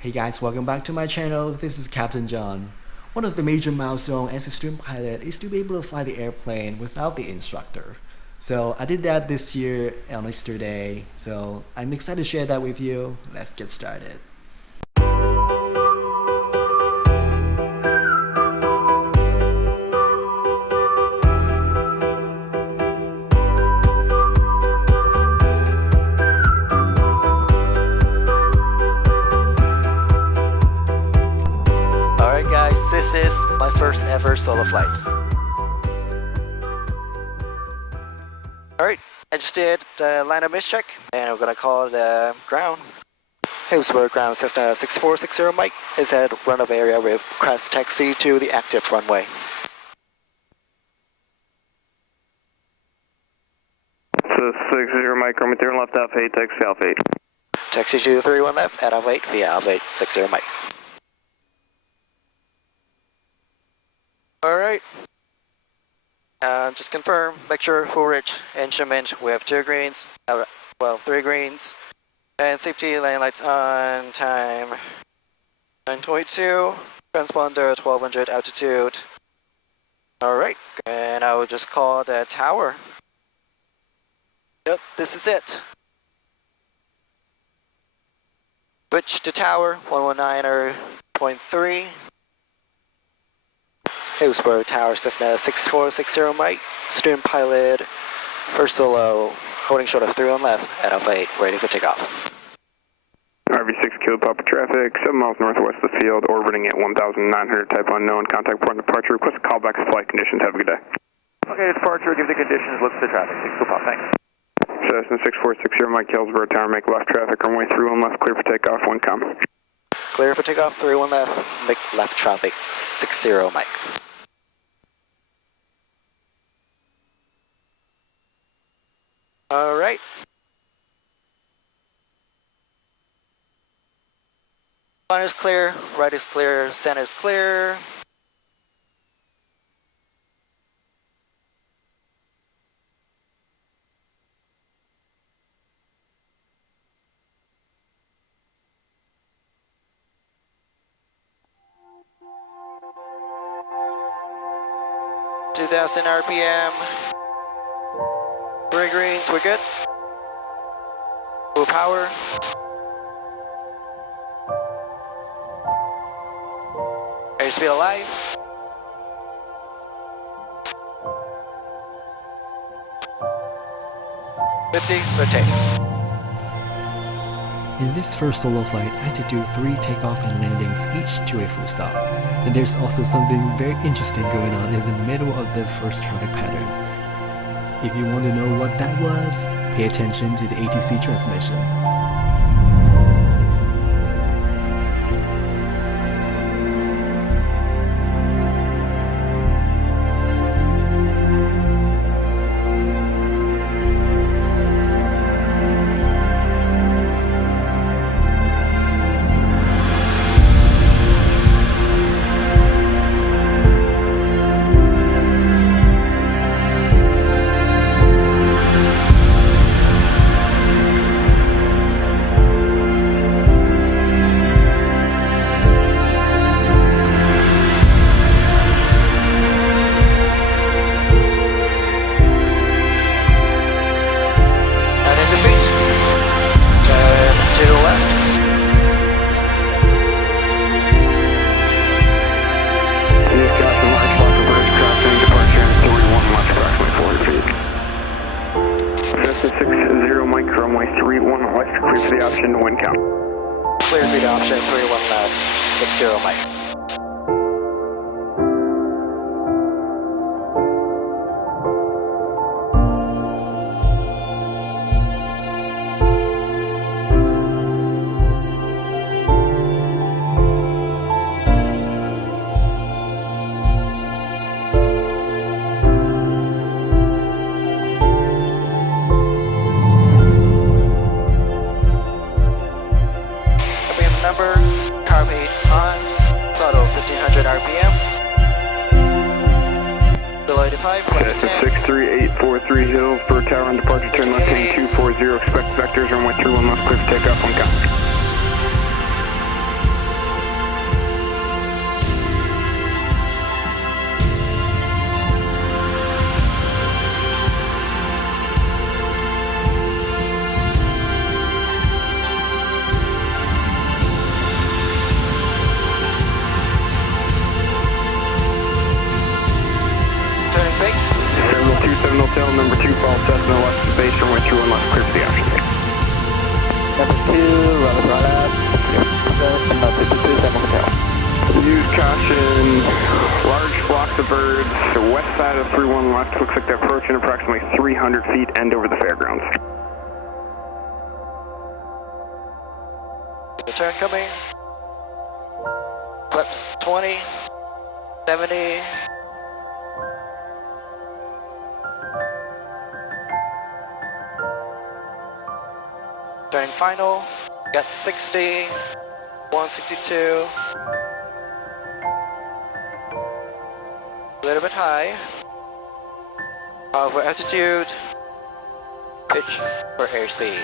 Hey guys, welcome back to my channel. This is Captain John. One of the major milestones as a student pilot is to be able to fly the airplane without the instructor. So I did that this year on Easter Day. So I'm excited to share that with you. Let's get started. Alright guys, this is my first ever solo flight. Alright, I just did the line of miss check and we're gonna call the ground. Hillsborough ground Cessna 6460 Mike is at run-up area with crest taxi to the active runway. So 60 Mike, room turn left Alpha 8, taxi Alpha 8. Taxi to 31 left at Alpha 8 via Alpha 8, 60 Mike. Alright. Just confirm, make sure full rich instrument. We have 2 greens, 3 greens. And safety lane lights on, time 9:22, transponder 1200 altitude. Alright, and I will just call the tower. Yep, this is it. Switch to tower, 119.3. Hillsborough Tower, Cessna 6460 Mike, student pilot, first solo, holding short of 31 left at Alpha 8, ready for takeoff. RV6 Kilo Papa traffic, 7 miles northwest of the field, orbiting at 1,900, type unknown, contact port and departure, request a callback for flight conditions, have a good day. Okay, departure, give the conditions, look at the traffic, 6 Kilo Papa, thanks. Cessna 6460 Mike, Hillsborough Tower, make left traffic, runway 31 left, clear for takeoff, 1 com. Clear for takeoff, 31 left, make left traffic, 60 Mike. Alright. Front is clear, right is clear, center is clear. (2,000 RPM). 3 greens, we're good. Full power. Airspeed alive. Rotate. In this first solo flight, I had to do 3 takeoff and landings, each to a full stop. And there's also something very interesting going on in the middle of the first traffic pattern. If you want to know what that was, pay attention to the ATC transmission. Clear for the option to wind count. Clear for the option, 31 left, 60 Mike. Number, carb 8 on, throttle 1500 RPM. Below 85, flight 10. 63843 Hillsborough Tower on departure, turn left heading 240, expect vectors, runway 31 left, clear for takeoff, 1 count. Cessna left to base, runway 21 left, clear for the option. Number 2, runway left, 52, San Hotel. Use caution, large flocks of birds, the west side of 31 left, looks like they're approaching approximately 300 feet, end over the fairgrounds. Return coming. Flips 20, 70. Turning final, got 60, 162. A little bit high. For altitude, pitch for airspeed.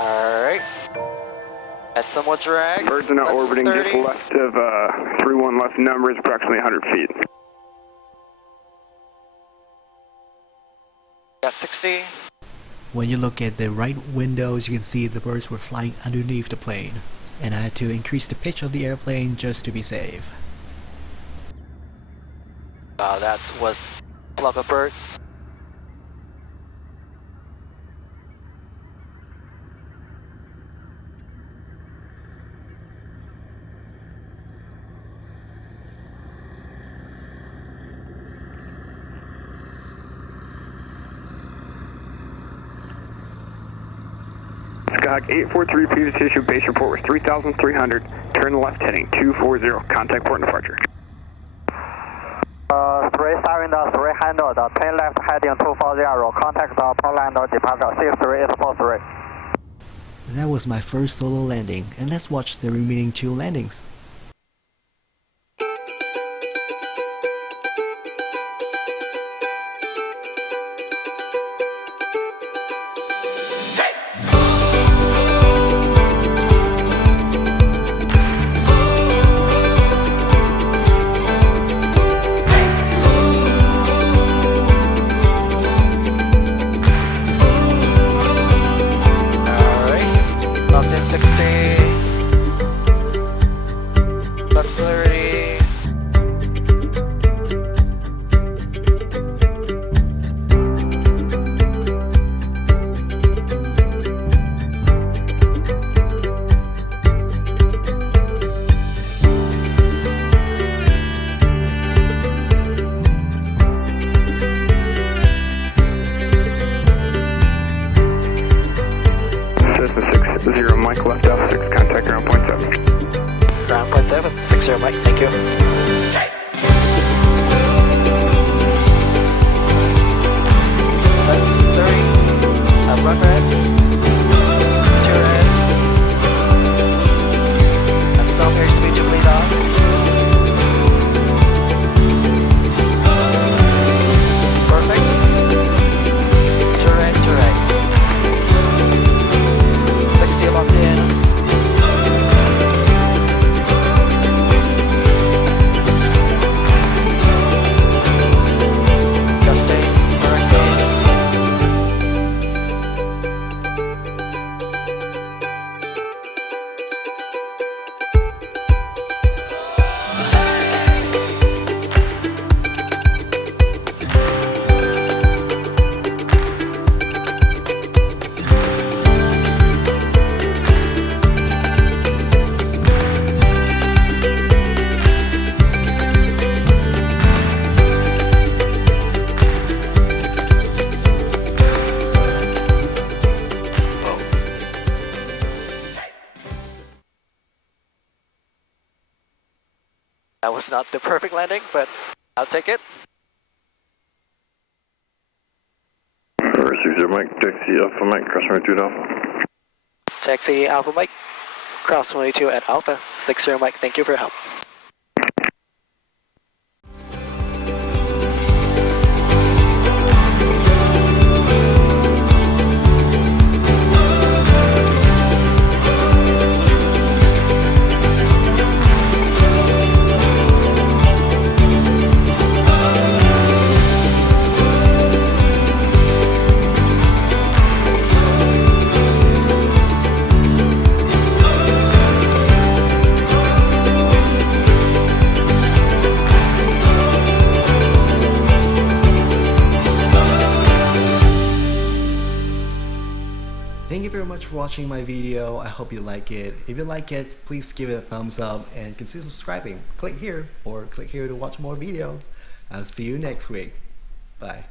Alright. That's somewhat drag. Birds are now That's orbiting 30. just left of 31 left numbers, approximately 100 feet. Got 60. When you look at the right windows, you can see the birds were flying underneath the plane, and I had to increase the pitch of the airplane just to be safe. That was a flock of birds. Skyhawk 843, previous issue base report was 3,300, turn left heading 240, contact port and departure. 300, turn left heading 240, contact the port land departure 63843. That was my first solo landing, and let's watch the remaining 2 landings. Locked in 60. Left 30. Cessna 60, Mike left Alpha 6, contact ground point 7. Ground point 7. 60 Mike, thank you. That's 30. Run red. 2 red. Have some airspeed to lead off. Perfect. 2 red, 2 red. 60 locked in. Gusting, hurricane. That was not the perfect landing, but I'll take it. Receive 0 Mike, taxi Alpha Mike, cross runway 2 at Alpha. Taxi Alpha Mike, cross 22 at Alpha, 60 Mike, thank you for your help. watching my video. I hope you like it. If you like it, please give it a thumbs up and consider subscribing. Click here or click here to watch more video. I'll see you next week. Bye.